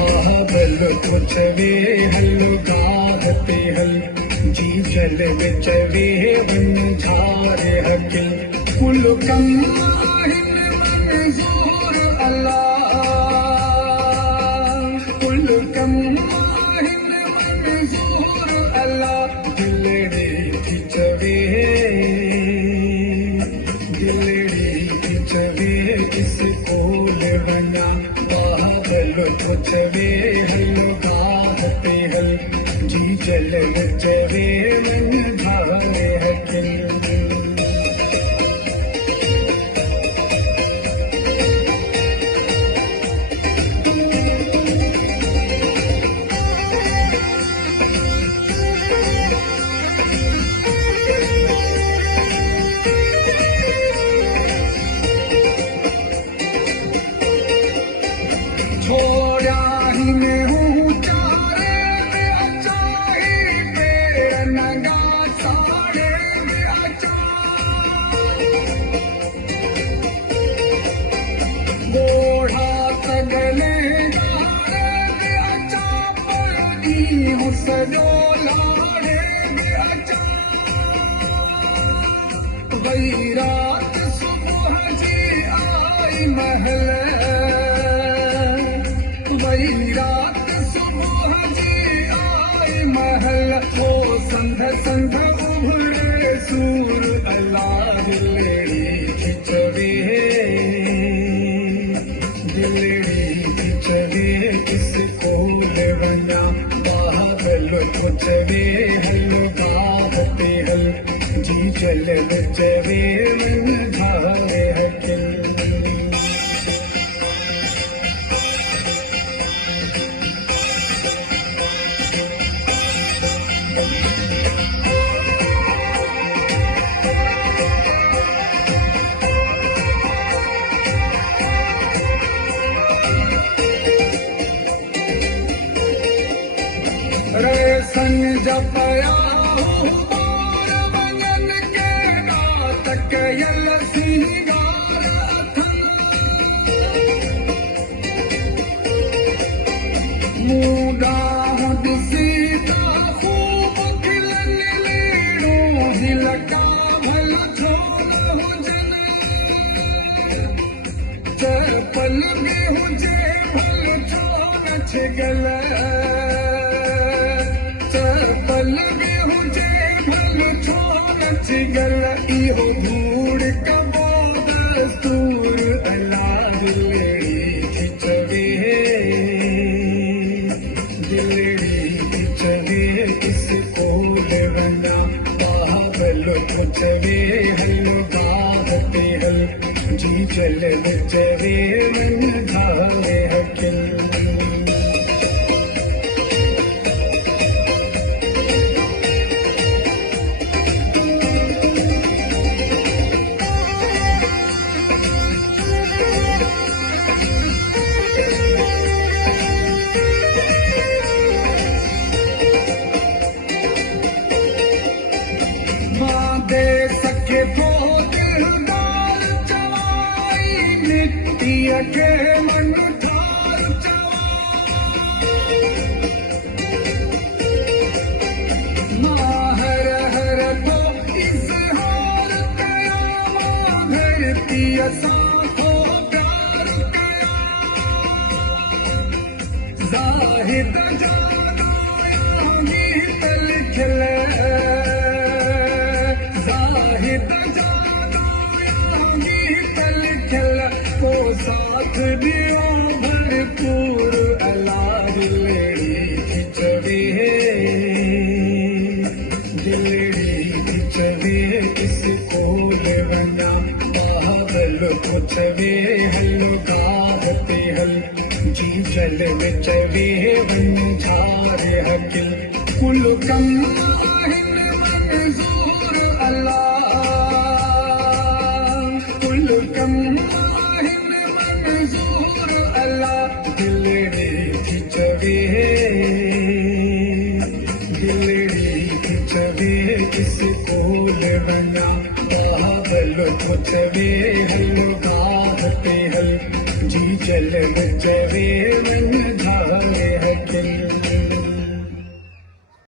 कुछ वे हल गाते हल जी जल विच वे वन झारे हकिल कुल कम माहिन मंजूर अल्लाह कुल कम माहिन मंजूर अल्लाह दिलड़ी खिचवे इस कोल बना बादल कुछ वे हल गाते हल जी जल विच वे वन झारे हकिल छोड़ा ही मैं हूँ चारे में अच्छा ही पेड़ नगा साड़े में अच्छा गोढ़ा सगले गारे में अच्छा पलनी हूँ सजो लाड़े में अच्छा वही रात सुबह जी आई महल वही रात सुबह जी आई महल वो संध संध उभरे सूर अल्लाह दिलड़ी खिचवे किस कोल बना बादल कुछ वे हल गाते हल जी जल विच वे वन झारे हकिल सन जपया बार वञन के रात कयल सिंगार अथन मूं ॾांहुं ॾिसी त ख़ूब खिलन लीड़ूं हिलका भल छो न हुजनि चपल में हुजे भल छो न छिगल चपल में हुजे भल छो न छिगल इहो धूड़ कबो दस्तूर अल्लाह दिलड़ी खिचवे किस कोल बना बादल कुछ वे हल गाते हल जी जल विच वे वन झारे हकिल दे सके तो दिलदार चवाई मिट्टी के मन ठार माहर हर तो इजहार कया धरती साथो प्यार कया जाहिद जानो गीत लिखले को साथ दियो भरपूर अल्लाह दिलड़ी खिचवे किस कोल बना बादल कुछ वे हल गाते हल जी जल विच वे वन झारे हकिल कुल कम माहिन मंजूर अल्लाह कुल कम माहिन मंजूर अल्लाह दिलड़ी खिचवे स्कूल वञा बाबल पुछवे हल गाह ते हल जी चल चवे